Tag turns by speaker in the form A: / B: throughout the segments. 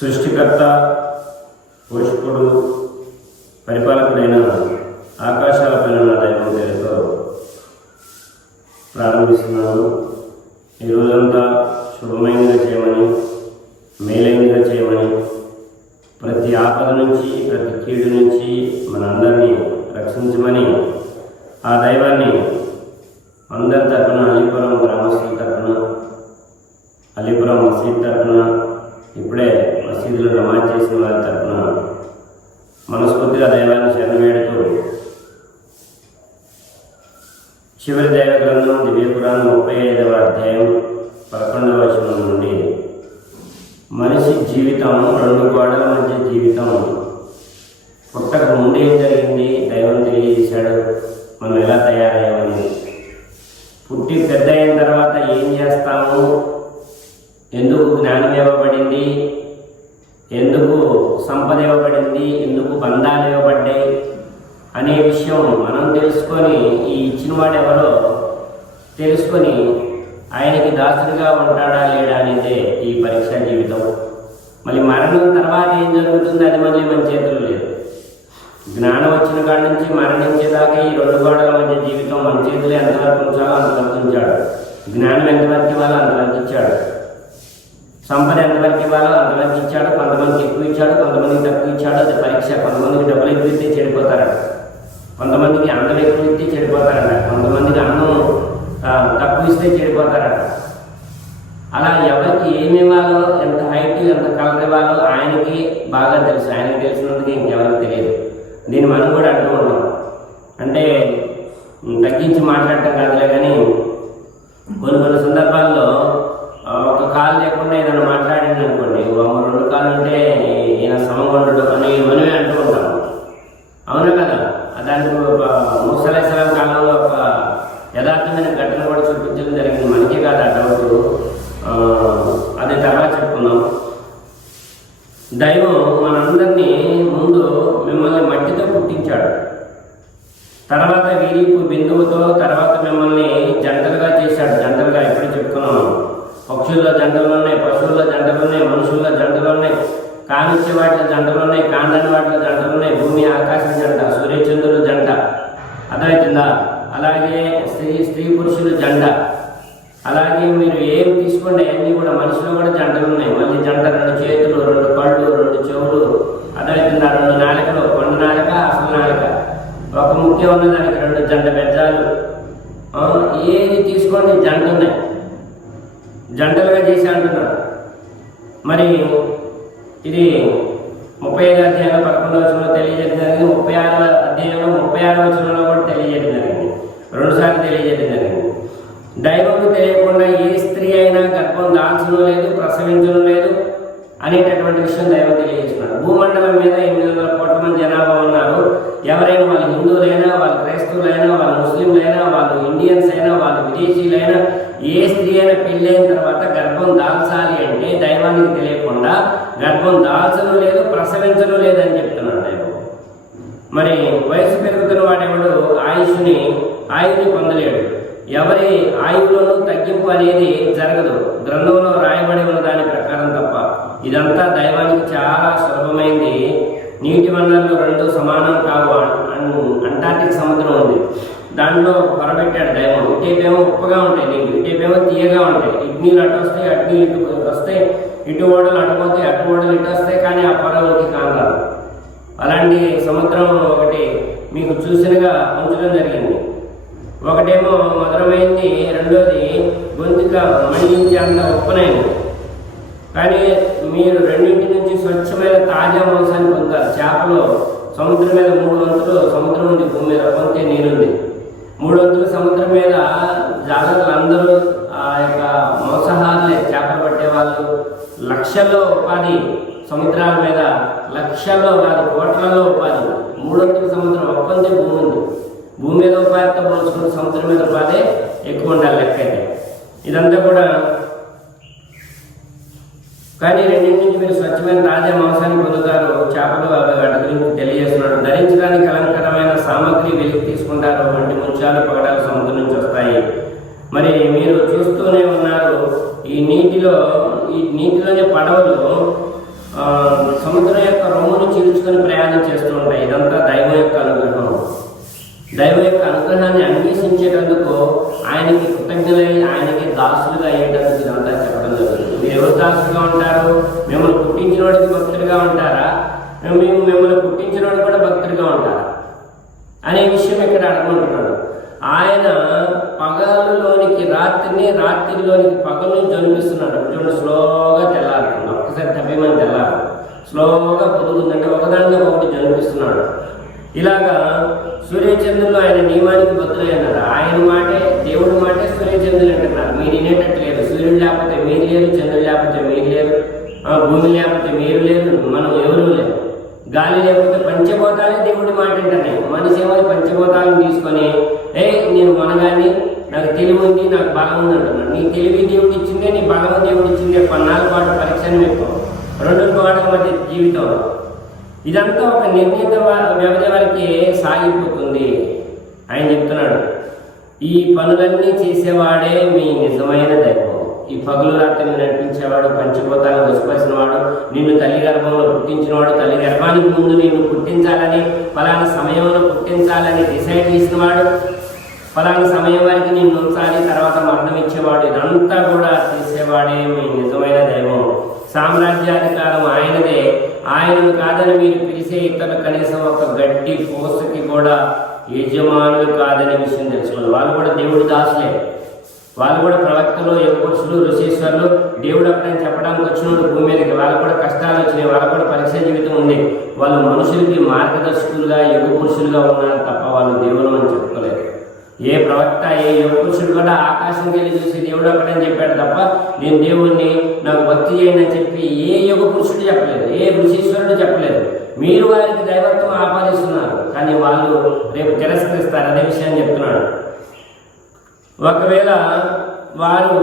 A: సృష్టికర్త పోషకుడు పరిపాలకుడైన ఆకాశాల పైన నా దైవం పేరుతో ప్రారంభిస్తున్నాను ఈ రోజంతా శుభమైనదిగా చేయమని మేలైనదిగా చేయమని ప్రతి ఆపద నుంచి ప్రతి కీడు నుంచి మనందరినీ రక్షించమని ఆ దైవాన్ని అందరి తరఫున అలీపురం గ్రామస్తుల తరఫున అలీపురం మసీద్ తరఫున ఇప్పుడే మసీదులో నమాజ్ చేసిన వారి తరఫున మనస్ఫూర్తిగా దైవాన్ని శరణవేడుతూ చివరి దైవ గ్రంథం దివ్య పురాణం ముప్పై ఐదవ అధ్యాయం పదకొండవ వచనం నుండి మనిషి జీవితం రెండు గోడల మధ్య జీవితం. పుట్టక ముందు ఏం జరిగింది? దైవం తెలియజేశాడు మనం ఎలా తయారయ్యామని. పుట్టి పెద్ద అయిన తర్వాత ఏం చేస్తాము? ఎందుకు జ్ఞానం ఇవ్వబడింది? ఎందుకు సంపద ఇవ్వబడింది? ఎందుకు బంధాలు ఇవ్వబడ్డాయి? అనే విషయం మనం తెలుసుకొని ఈ ఇచ్చిన వాడు ఎవరో తెలుసుకొని ఆయనకి దాసుడిగా ఉంటాడా లేడా అనేదే ఈ పరీక్ష జీవితం. మళ్ళీ మరణం తర్వాత ఏం జరుగుతుంది? అది మళ్ళీ మన చేతుల్లో లేదు. జ్ఞానం వచ్చిన కాడి నుంచి మరణించేదాకా ఈ రెండు గోడల మధ్య జీవితం మన చేతులు ఎంతవరకు ఉంచాలో అంతవరకు ఉంచాడు. జ్ఞానం ఎంతవరకు ఇవ్వాలో అంతవరకు ఇచ్చాడు. సంపద ఎంతవరకు ఇవ్వాలో అంతవరకు ఇచ్చాడు కొంతమందికి ఎక్కువ ఇచ్చాడు కొంతమందికి తక్కువ ఇచ్చాడు అది పరీక్ష. కొంతమందికి డబ్బులు ఎక్కువ ఇస్తే చెడిపోతారట. కొంతమందికి అన్నం ఎక్కువ ఇస్తే చెడిపోతారట. కొంతమందికి అన్నం తక్కువ ఇస్తే చెడిపోతారట. అలా ఎవరికి ఏమి ఇవ్వాలో ఎంత హైట్ ఎంత కలర్ ఇవ్వాలో ఆయనకి బాగా తెలుసు. ఆయనకి తెలిసినందుకు ఇంకెవరికి తెలియదు. దీన్ని మనం కూడా అంటూ ఉన్నాం. అంటే తగ్గించి మాట్లాడటం కాదులే కానీ కొన్ని కొన్ని సందర్భాల్లో కాలు లేకుండా ఏదైనా మాట్లాడింది అనుకోండి రెండు కాళ్ళు ఉంటే ఈయన సమగొండడు అని మనమే అంటూ ఉంటాం. అవునా కదా? దానికి ఒక ముసలేశ్వరం కాలంలో ఒక యథార్థమైన ఘటన కూడా చూపించడం జరిగింది. మనకే కాదు అర్థమవుతుందా అలాగే స్త్రీ స్త్రీ పురుషులు జంట. అలాగే మీరు ఏం తీసుకోండి అన్నీ కూడా మనుషులు కూడా జంటలు ఉన్నాయి. మళ్ళీ జంట రెండు చేతులు రెండు కళ్ళు రెండు చెవులు. అర్థమవుతుందా రెండు నాలుకలు కొండ నాలుక అసలు నాలుక. ఒక ముఖ్యం ఉన్న దానికి రెండు జంట పెద్దాలు ఏది తీసుకోండి జంట ఉన్నాయి జంటలుగా చేసి అంటున్నారు. మరి ఇది ముప్పై ఐదు అధ్యాయంలో పదకొండవ వచనంలో తెలియజేయడం జరిగింది ముప్పై ఆరవ అధ్యాయంలో ముప్పై ఆరవ వచనంలో కూడా తెలియజేయడం జరిగింది రెండుసార్లు తెలియజేయడం జరిగింది దైవము తెలియకుండా ఏ స్త్రీ అయినా గర్భం దాల్చడం లేదు ప్రసవించడం లేదు అనేటటువంటి విషయం దైవం తెలియజేస్తున్నాడు. భూమండలం మీద ఎనిమిది వందల కోట్ల మంది జనాభా ఉన్నారు. ఎవరైనా వాళ్ళు హిందువులైనా వాళ్ళు క్రైస్తవులైనా వాళ్ళు ముస్లింలైనా వాళ్ళు ఇండియన్స్ అయినా వాళ్ళు విదేశీయులైనా ఏ స్త్రీ అయినా పెళ్ళైన తర్వాత గర్భం దాల్చాలి అంటే దైవానికి తెలియకుండా గర్భం దాల్చడం లేదు ప్రసవించడం లేదని చెప్తున్నాడు దైవం. మరి వయసు పెరుగుతున్న వాడెవడు ఆయుష్ని ఆయుని పొందలేడు. ఎవరి ఆయువులోనూ తగ్గింపు అనేది జరగదు. గ్రంథంలో రాయబడి ఉన్న దాని ప్రకారం తప్ప. ఇదంతా దైవానికి చాలా సులభమైంది. నీటి వనరులు రెండు సమానం కావు అన్- అంటార్టిక్ సముద్రం ఉంది. దాంట్లో పొరబెట్టాడు దైవం. ఇటేపేమో ఉప్పగా ఉంటాయి నీళ్ళు ఇటేపేమో తీయగా ఉంటాయి. ఇటు అటు వస్తాయి అటు ఇటు వస్తాయి. ఇటు ఓడలు అటు అటు ఓడలు ఇటు వస్తాయి కానీ ఆ పొరలోకి కానరాదు అలాంటి సముద్రం ఒకటి మీకు చూసినగా ఉంచడం జరిగింది. ఒకటేమో మధురమైంది రెండోది గొంతుక మండించి అంత ఉప్పనైంది. కానీ మీరు రెండింటి నుంచి స్వచ్ఛమైన తాజా మాంసాన్ని పొందుతారు. చేపలు సముద్రం మీద మూడు వంతులు సముద్రం ఉంది భూమి మీద కొంతే నీరుంది. మూడు వంతులు సముద్రం మీద జాగ్రత్తలు అందరూ ఆ యొక్క మోసహారులే చేపలు పట్టేవాళ్ళు లక్షల్లో ఉపాధి సముద్రాల మీద లక్షల్లో కాదు కోట్లలో ఉపాధి. మూడు వంతుల సముద్రం ఒక్కంతే భూమి ఉంది. భూమి మీద ఉపాధితో పోల్చుకుంటే సముద్రం మీద ఉపాధి ఎక్కువ ఉండాలి లెక్క ఇదంతా కూడా కానీ రెండింటికి మీరు స్వచ్ఛమైన తాజా మాంసాన్ని పొందుతారు. చేపలు అవి వాటి గురించి తెలియజేస్తున్నాడు. ధరించడానికి అలంకరమైన సామాగ్రి వెలికి తీసుకుంటారు. వంటి ముంచాలు పగడాలు సముద్రం నుంచి వస్తాయి. మరి మీరు చూస్తూనే ఉన్నారు ఈ నీటిలో ఈ నీటిలోనే పడవలు సముద్రం యొక్క రొమ్మును చీల్చుకొని ప్రయాణం చేస్తూ ఉంటాయి. ఇదంతా దైవం యొక్క అనుగ్రహం. దైవం యొక్క అనుగ్రహాన్ని అన్వేషించేటందుకు ఆయనకి కృతజ్ఞులై ఆయనకి దాసులుగా అయ్యేటందుకు ఇదంతా చెప్పడం జరుగుతుంది. మీరు ఎవరు దాసులుగా వాడికి భక్తుడిగా ఉంటారా? మేము మిమ్మల్ని పుట్టించిన వాడు కూడా భక్తుడిగా ఉంటారా? అనే విషయం ఇక్కడ అడగమంటున్నాడు. ఆయన పగలులోనికి రాత్రిని రాత్రిలోనికి పగలు జన్మిస్తున్నాడు. చూడండి స్లోగా తెల్లారుతుంది. ఒక్కసారి తప్పేమని తెల్లారు. స్లోగా పొదుగుతుందంటే ఒకదానిగా ఒకటి జన్మిస్తున్నాడు. ఇలాగా సూర్యచంద్రులు ఆయన నియమానికి బద్దులై అన్నారు ఆయన మాటే దేవుడి మాటే సూర్యచంద్రులు అంటున్నారు. మీరు వినేటట్టు లేదు. సూర్యుడు లేకపోతే మీరు లేరు చంద్రుడు లేకపోతే మీరు లేరు. భూమి లేకపోతే మీరు లేరు మనం ఎవరు లేరు. గాలి లేకపోతే పంచభూతాలే దేవుడి మాట వింటున్నాయి మనిషి ఏమో పంచభూతాలను తీసుకొని ఏ నేను మనగాన్ని నాకు తెలివి ఉంది నాకు బలం ఉంది అంటున్నాను నీ తెలివి దేవుడు ఇచ్చిందే నీ బలం దేవుడు ఇచ్చిందే కొన్నాళ్ళ పాటు పరీక్షను మీకు రెండు పాటల మధ్య జీవితం. ఇదంతా ఒక నిర్ణీత వ్యవధి వరకు సాగిపోతుంది. ఆయన చెప్తున్నాడు ఈ పనులన్నీ చేసేవాడే మీ నిజమైన దైవం. ఈ పగులు రాత్రిని నడిపించేవాడు పంచిపోతాను వసిపరిచిన వాడు నిన్ను తల్లి గర్భంలో పుట్టించినవాడు తల్లి గర్భానికి ముందు నిన్ను పుట్టించాలని ఫలానా సమయంలో పుట్టించాలని డిసైడ్ చేసినవాడు ఫలానా సమయం వరకు నిన్ను ఉంచాలి తర్వాత మరణం ఇచ్చేవాడు ఇదంతా కూడా చేసేవాడే మీ నిజమైన దైవం. సామ్రాజ్యాధికారం ఆయనదే. ఆయనను కాదని మీరు పిలిచే ఇతరులు కనీసం ఒక గట్టి పోసకి కూడా యజమానులు కాదనే విషయం తెలుసుకోవాలి వాళ్ళు కూడా దేవుడి దాసులే. వాళ్ళు కూడా ప్రవక్తలు యోగపురుషులు ఋషీశ్వరులు దేవుడు అప్పుడని చెప్పడానికి వచ్చినప్పుడు భూమి మీదకి వాళ్ళకు కూడా కష్టాలు వచ్చినాయి వాళ్ళకు కూడా పరీక్ష జీవితం ఉంది. వాళ్ళు మనుషులకి మార్గదర్శకులుగా యుగ పురుషులుగా ఉన్నారు తప్ప వాళ్ళు దేవుడు అని చెప్పుకోలేదు. ఏ ప్రవక్త ఏ యువపురుషుడు కూడా ఆకాశంకి వెళ్ళి చూసి దేవుడు అక్కడని చెప్పాడు తప్ప నేను దేవుణ్ణి నాకు భక్తి చేయండి అని చెప్పి ఏ యుగ పురుషుడు చెప్పలేదు ఏ ఋషీశ్వరుడు చెప్పలేదు. మీరు వారికి దైవత్వం ఆపాదిస్తున్నారు కానీ వాళ్ళు రేపు తిరస్కరిస్తారు. అదే విషయాన్ని చెప్తున్నాడు. ఒకవేళ వారు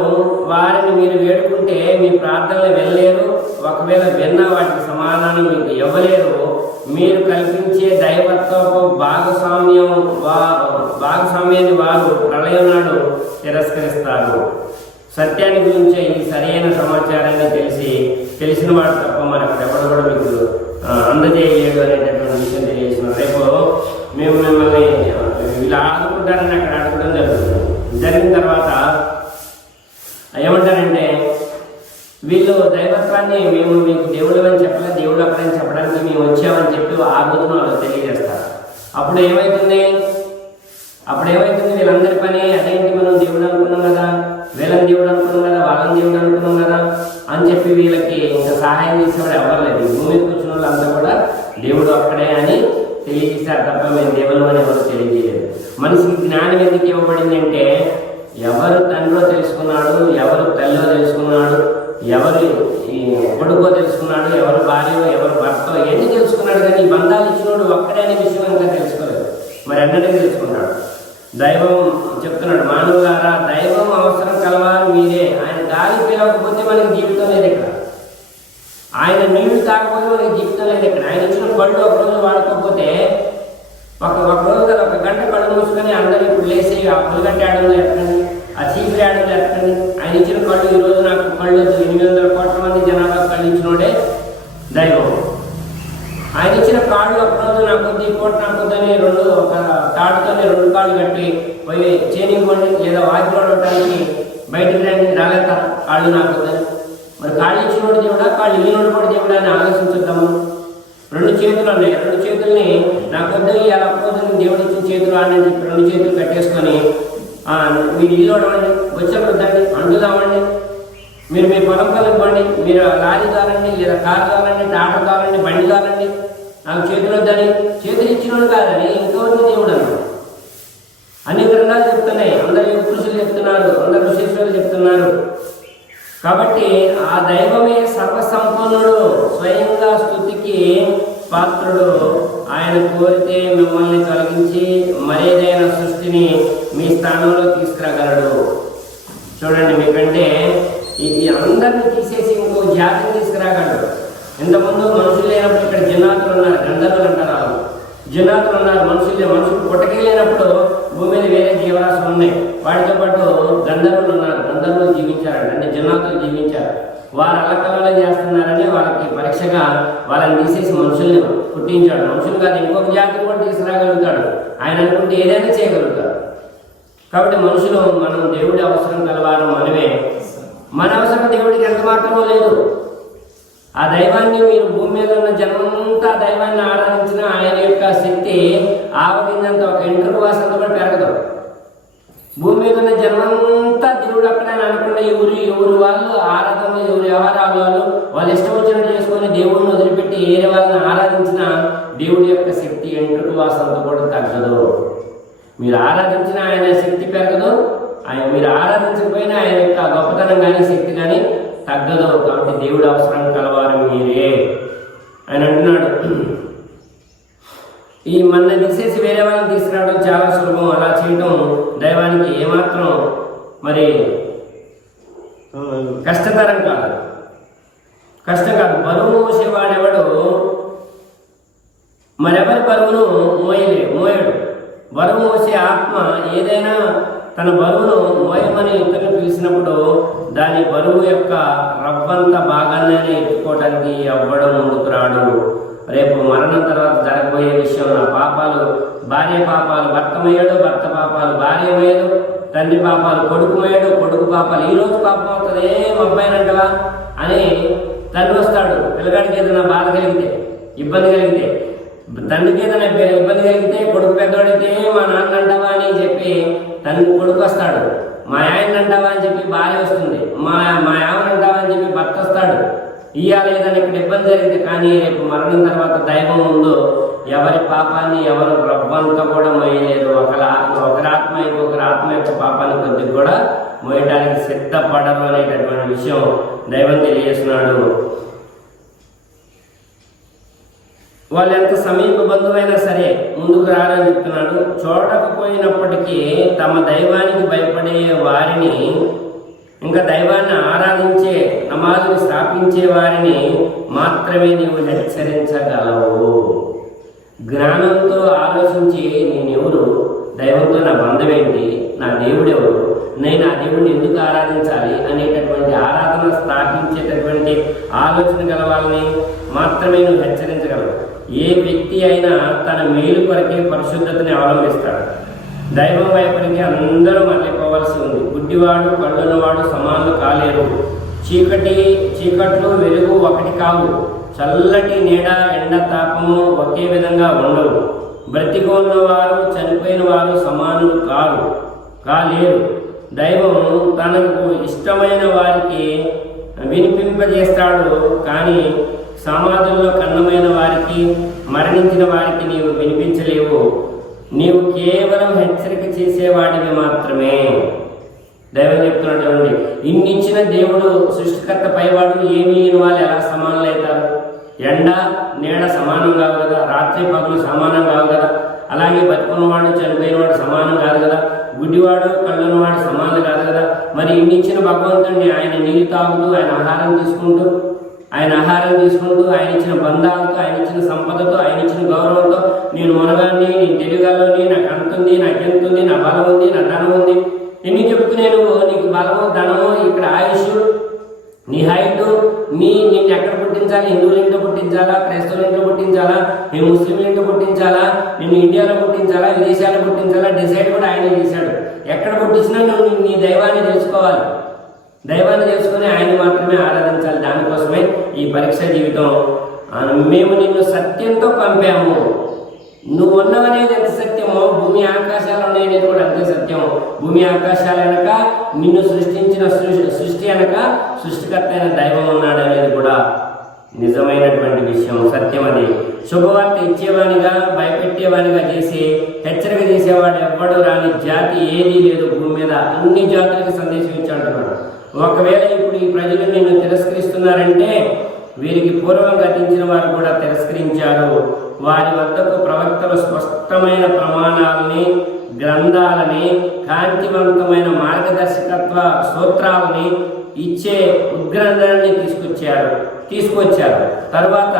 A: వారిని మీరు వేడుకుంటే మీ ప్రార్థనలు వెళ్ళలేరు ఒకవేళ విన్న వాటికి సమాధానం మీకు ఇవ్వలేరు మీరు కల్పించే దైవత్వపు భాగస్వామ్యం వా భాగస్వామ్యాన్ని వారు ప్రళయం నాడు తిరస్కరిస్తారు. సత్యాన్ని గురించే ఈ సరైన సమాచారాన్ని తెలిసి తెలిసిన వాడు తప్ప మనకు ఎవరు కూడా మీకు అందజేయలేడు అనేటటువంటి విషయం తెలియజేసిన రేపు మేము మిమ్మల్ని ఇలా ఆదుకుంటారని అక్కడ ఆడుకోవడం జరుగుతుంది జరిగిన తర్వాత ఏమంటారంటే వీళ్ళు దైవత్వాన్ని మేము మీకు దేవుడు అని చెప్పలేదు దేవుడు అక్కడని చెప్పడానికి మేము వచ్చామని చెప్పి ఆ రోజున వాళ్ళు తెలియజేస్తారు. అప్పుడు ఏమవుతుంది ఎన్ని కానీ బంధాలు ఇచ్చినోడు ఒక్కడే అనే విషయం ఇంకా తెలుసుకోలేదు. మరి అన్నడే తెలుసుకున్నాడు దైవం చెప్తున్నాడు మానవులారా దైవం అవసరం కలవారు మీరే ఆయన గాలి పిలవకపోతే మనకి జీవితం లేదు ఇక్కడ ఆయన నీళ్ళు తాగకపోతే మనకి జీవితం లేదు ఇక్కడ ఆయన ఇచ్చిన పళ్ళు ఒక రోజు వాడుకోకపోతే ఒక ఒక రోజు కదా ఒక గంట కళ్ళు మూసుకొని అందరూ ఇప్పుడు లేచి ఆ పులిగంట ఆడలు ఎత్తండి ఆ చీపురి ఆడలు ఎత్తండి ఆయన ఇచ్చిన కళ్ళు ఈ రోజు నాకు కళ్ళు వద్దు. ఎనిమిది వందల కోట్ల మంది జనాభా కళ్ళు ఇచ్చినోడే దైవం ఆయన ఇచ్చిన కాళ్ళు ఒక రోజు నాకు రెండు ఒక తాడుతోనే రెండు కాళ్ళు కట్టి పోయి చేనివ్వండి లేదా వాకిలో ఉండటానికి బయటికి రండి రాలేక కాళ్ళు నాకు మరి కాళ్ళు ఇచ్చినోడు దేవుడా కాళ్ళు ఇల్లినోడు కూడా దేవుడా అని ఆలోచించుద్దాము రెండు చేతులు ఉన్నాయి. రెండు చేతుల్ని నాకు వద్దు ఇలా దేవుడు ఇచ్చిన చేతులు అని చెప్పి రెండు చేతులు కట్టేసుకొని మీరు ఇల్లు అడవండి వచ్చే వద్దండి అంటు మీరు మీ పొలం కలపండి మీరు లారీ కావాలండి లేదా కారు కావాలండి టాటర్ కావాలండి బండి కావాలండి ఆమె చేతులు దాన్ని చేతులు ఇచ్చినోడు కాదని ఇంకోటి దేవుడు అన్నాడు అన్ని గ్రంథాలు చెప్తున్నాయి. అందరు పురుషులు చెప్తున్నారు అందరు విశేషాలు చెప్తున్నారు కాబట్టి ఆ దైవమే సర్వసంపన్నుడు స్వయంగా స్థుతికి పాత్రుడు. ఆయన కోరితే మిమ్మల్ని తొలగించి మరేదైనా సృష్టిని మీ స్థానంలో తీసుకురాగలడు. చూడండి మీకంటే ఇది అందరిని తీసేసి ఇంకో జాతిని తీసుకురాగలడు. ఇంతకుముందు మనుషులు లేనప్పుడు ఇక్కడ జనాతులు ఉన్నారు గంధర్వులు అంటారు వాళ్ళు. జిన్నాతులు ఉన్నారు మనుషులు మనుషులు పుట్టకీ లేనప్పుడు భూమి మీద వేరే జీవరాశులు ఉన్నాయి. వాటితో పాటు గంధర్వులు ఉన్నారు. గంధర్వులు జీవించారండి అంటే జనాతులు జీవించారు. వారు అలకలలో చేస్తున్నారని వాళ్ళకి పరీక్షగా వాళ్ళని తీసేసి మనుషుల్ని పుట్టించాడు. మనుషులు కాదు ఇంకొక జాతిని కూడా తీసుకురాగలుగుతాడు. ఆయన అనుకుంటే ఏదైనా చేయగలుగుతాడు. కాబట్టి మనుషులు మనం దేవుడి అవసరం కలవారు మనమే. మన అవసరం దేవుడికి ఎంత మాత్రమో లేదు. ఆ దైవాన్ని మీరు భూమి మీద ఉన్న జన్మంతా దైవాన్ని ఆరాధించిన ఆయన యొక్క శక్తి ఆవగిందంత ఒక ఇంటర్ వాసంత కూడా పెరగదు. భూమి మీద ఉన్న జన్మంతా దేవుడు అక్కడే అనుకున్న ఎవరు ఎవరు వాళ్ళు ఆరాధన ఎవరు వ్యవహారాలు వాళ్ళు వాళ్ళు ఇష్టం వచ్చినట్టు చేసుకొని దేవుడిని వదిలిపెట్టి ఏ వాళ్ళని ఆరాధించిన దేవుడి యొక్క శక్తి ఎంటుకు వాసంతో కూడా తగ్గదు. మీరు ఆరాధించిన ఆయన శక్తి పెరగదు. ఆయన మీరు ఆరాధించకపోయినా ఆయన యొక్క గొప్పతనం కానీ శక్తి కానీ తగ్గదు కాబట్టి దేవుడు అవసరం కలవారు మీరే ఆయన అంటున్నాడు. ఈ మన తీసేసి వేరే వాళ్ళని తీసుకురావడం చాలా సులభం. అలా చేయడం దైవానికి ఏమాత్రం మరి కష్టతరం కాదు. కష్టం కాదు. బరువు మోసేవాడెవడు మరెవరి బరువును మోయలే మోయడు. బరువు మోసే ఆత్మ ఏదైనా తన బరువును మోయమని ఇతరులు పిలిచినప్పుడు దాని బరువు యొక్క రవ్వంత భాగాన్ని ఎత్తుకోవడానికి అవ్వడం ముందుకు రాడు. రేపు మరణం తర్వాత జరగబోయే విషయం నా పాపాలు భార్య పాపాలు భర్త మయ్యాడు భర్త పాపాలు భార్య మోయడు తండ్రి పాపాలు కొడుకు మోయాడు కొడుకు పాపాలు ఈ రోజు పాపం అవుతుంది ఏం అబ్బాయినంటవా అని తండ్రి వస్తాడు. పిల్లగాడికి ఏదైనా బాధ కలిగితే ఇబ్బంది కలిగితే తండ్రికి ఏదైనా ఇబ్బంది కలిగితే కొడుకు పెద్దోడైతే మా నాన్న అంటావా అని చెప్పి తండ్రి కొడుకు వస్తాడు. మా ఆయన అంటావా అని చెప్పి భార్య వస్తుంది. మా మా ఆమెను అంటావా అని చెప్పి భర్త వస్తాడు. ఇవాళ ఏదైనా ఇక్కడ ఇబ్బంది జరిగింది కానీ రేపు మరణం తర్వాత దైవం ఉందో ఎవరి పాపాన్ని ఎవరు రబ్బంతా కూడా మోయలేదు. ఒకరి ఒకరి ఆత్మ ఇంకొకరి ఆత్మ యొక్క పాపాన్ని కొద్దిగా కూడా మోయడానికి సిద్ధపడరు అనేటటువంటి విషయం దైవం తెలియజేస్తున్నాడు. వాళ్ళు ఎంత సమీప బంధువైనా సరే ముందుకు రారని చెప్తున్నాడు. చూడకపోయినప్పటికీ తమ దైవానికి భయపడే వారిని ఇంకా దైవాన్ని ఆరాధించే నమాజుని స్థాపించే వారిని మాత్రమే నీవు హెచ్చరించగలవు. జ్ఞానంతో ఆలోచించి నేనెవరు? దైవంతో నా బంధం ఏంటి నా దేవుడెవరు? నేను ఆ దేవుడిని ఎందుకు ఆరాధించాలి? అనేటటువంటి ఆరాధన స్థాపించేటటువంటి ఆలోచన గల వాళ్ళని మాత్రమే నువ్వు హెచ్చరించగలవు. ఏ వ్యక్తి అయినా తన మేలు కొరకే పరిశుద్ధతని అవలంబిస్తాడు. దైవం వైపునికి అందరూ మళ్ళీపోవాల్సి ఉంది. గుడ్డివాడు కళ్ళున్నవాడు సమానులు కాలేరు. చీకటి చీకట్లు వెలుగు ఒకటి కావు. చల్లటి నీడ ఎండ తాపము ఒకే విధంగా ఉండవు. బ్రతికి ఉన్నవారు చనిపోయిన వారు సమానులు కారు కాలేరు. దైవం తనకు ఇష్టమైన వారికి వినిపింపజేస్తాడు కానీ సమాధుల్లో కన్నమైన వారికి మరణించిన వారికి నీవు వినిపించలేవు. నీవు కేవలం హెచ్చరిక చేసేవాడివి మాత్రమే. దైవం చెప్తున్నాడు ఇన్నిచ్చిన దేవుడు సృష్టికర్త పైవాడు ఏమీ లేని వాళ్ళు ఎలా సమానం అవుతారు ఎండ నీడ సమానం కాదు కదా రాత్రి పగులు సమానం కాదు కదా. అలాగే బతుకున్నవాడు చనిపోయినవాడు సమానం కాదు కదా. గుడ్డివాడు కళ్ళున్నవాడు సమానం కాదు కదా. మరి ఇన్నిచ్చిన భగవంతుడిని ఆయన నీళ్ళు తాగుతూ ఆయన ఆహారం తీసుకుంటూ ఆయన ఆహారం తీసుకుంటూ ఆయన ఇచ్చిన బంధాలతో ఆయన ఇచ్చిన సంపదతో ఆయన ఇచ్చిన గౌరవంతో నేను మునగాన్ని నేను తెలియగలని నాకు అంత ఉంది నాకు ఎంత ఉంది నా బలం ఉంది నా ధనం ఉంది ఎన్ని చెప్పుకునే నీకు బలము ధనము ఇక్కడ ఆయుష్ నీ హైట్ నీ నేను ఎక్కడ పుట్టించాలి? హిందువుల ఇంట్లో పుట్టించాలా? క్రైస్తవుల ఇంట్లో పుట్టించాలా? నీ ముస్లింల ఇంట్లో పుట్టించాలా? నేను ఇండియాలో పుట్టించాలా? విదేశాల్లో పుట్టించాలా? డిసైడ్ కూడా ఆయన చేశాడు. ఎక్కడ పుట్టించినా నువ్వు నీ దైవాన్ని తెలుసుకోవాలి. దైవాన్ని తెలుసుకొని ఆయన మాత్రమే ఆరాధించాలి. దానికోసమే ఈ పరీక్ష జీవితం. మేము నిన్ను సత్యంతో పంపాము. నువ్వు ఉన్నవనేది ఎంత సత్యమో భూమి ఆకాశాలు ఉన్నాయనేది కూడా అంతే సత్యం. భూమి ఆకాశాలు అనక నిన్ను సృష్టించిన సృష్టి సృష్టి అనక సృష్టికర్త అయిన దైవం ఉన్నాడు అనేది కూడా నిజమైనటువంటి విషయం సత్యం అది. శుభవార్త ఇచ్చేవానిగా భయపెట్టేవానిగా చేసి హెచ్చరిక చేసేవాడు ఎవ్వడు రాని జాతి ఏదీ లేదు. భూమి మీద అన్ని జాతులకి సందేశం ఇచ్చాడు ఒకవేళ ఇప్పుడు ఈ ప్రజలు నిన్ను తిరస్కరిస్తున్నారంటే వీరికి పూర్వం గతించిన వారు కూడా తిరస్కరించారు. వారి వద్దకు ప్రవక్తలు స్పష్టమైన ప్రమాణాలని గ్రంథాలని కాంతివంతమైన మార్గదర్శకత్వ సూత్రాలని ఇచ్చే ఉద్గ్రంథాన్ని తీసుకొచ్చారు. తీసుకొచ్చారు. తర్వాత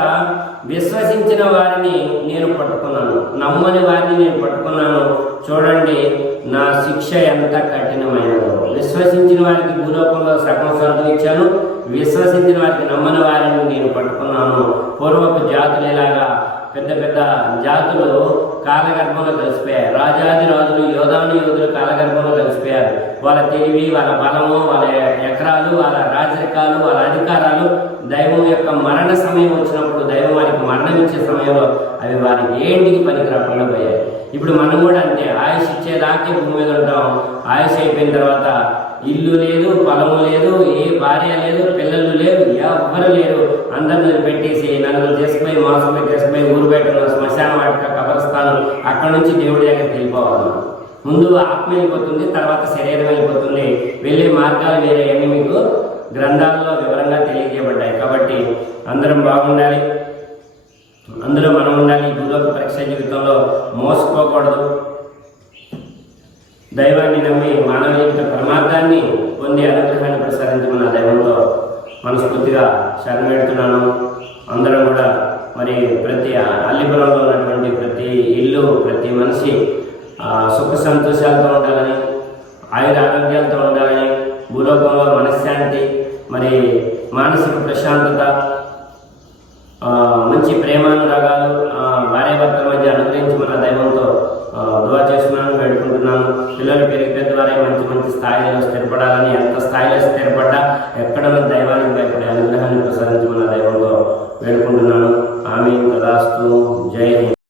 A: విశ్వసించిన వారిని నేను పట్టుకున్నాను. నమ్మని వారిని నేను పట్టుకున్నాను. చూడండి నా శిక్ష ఎంత కఠినమైనదో. విశ్వసించిన వారికి భూలోకంలో సగం స్వర్గం ఇచ్చాను. విశ్వసించిన వారికి నమ్మని వారిని నేను పట్టుకున్నాను. పూర్వపు జాతులు ఇలాగా పెద్ద పెద్ద జాతులు కాలగర్భంలో కలిసిపోయారు. రాజాది రాజులు యోధాను యోధులు కాలగర్భంలో కలిసిపోయారు. వాళ్ళ తెలివి వాళ్ళ బలము వాళ్ళ ఎకరాలు వాళ్ళ రాజరికాలు వాళ్ళ అధికారాలు దైవం యొక్క మరణ సమయం వచ్చినప్పుడు దైవం వారికి మరణం ఇచ్చే సమయంలో అవి వారికి ఏంటికి పనికిరాకుండా పోయాయి ఇప్పుడు మనం కూడా అంతే ఆయుష్ ఇచ్చేదాకే భూమి మీద ఉంటాం. ఆయుష్ అయిపోయిన తర్వాత ఇల్లు లేదు పొలము లేదు ఏ భార్య లేదు పిల్లలు లేరు ఎవ్వరు లేరు. అందరిని పెట్టేసి నన్ను తీసుకుపోయి మోసపోయి తీసుకుపోయి ఊరు బయట శ్మశాన వాటిక కబరస్థానం అక్కడ నుంచి దేవుడి దగ్గరికి వెళ్ళిపోవాలి. ముందు ఆత్మ వెళ్ళిపోతుంది తర్వాత శరీరం వెళ్ళిపోతుంది. వెళ్ళే మార్గాలు వేరే అన్ని మీకు గ్రంథాల్లో వివరంగా తెలియజేయబడ్డాయి. కాబట్టి అందరం బాగుండాలి. అందులో మనం ఉండాలి. భూలోక పరీక్ష జీవితంలో మోసపోకూడదు. దైవాన్ని నమ్మి మానవ జీవిత పరమార్థాన్ని పొంది అనుగ్రహాన్ని ప్రసాదించమన్న దైవంతో మనస్ఫూర్తిగా శరణపెడుతున్నాను అందరం కూడా మరి ప్రతి అల్లిపురంలో ఉన్నటువంటి ప్రతి ఇల్లు ప్రతి మనిషి సుఖ సంతోషాలతో ఉండాలని ఆయుర ఆరోగ్యాలతో ఉండాలని భూలోకంలో మనశ్శాంతి మరి మానసిక ప్రశాంతత మంచి ప్రేమానురాగాలు భార్య భార్యాభర్తల మధ్య అనుగ్రహించమన్న దైవంతో దువా చేస్తున్నాను పెట్టుకుంటున్నాను పిల్లలు పెరిగి పెద్దవారే మంచి మంచి స్థాయిలో స్థిరపడాలని ఎంత స్థాయిలో స్థిరపడ్డా ఎక్కడన్నా దైవానికి భయపడే అనుగ్రహాన్ని ప్రసాదించమన్న దైవంతో వేడుకుంటున్నాను. ఆమె తదాస్తు. జై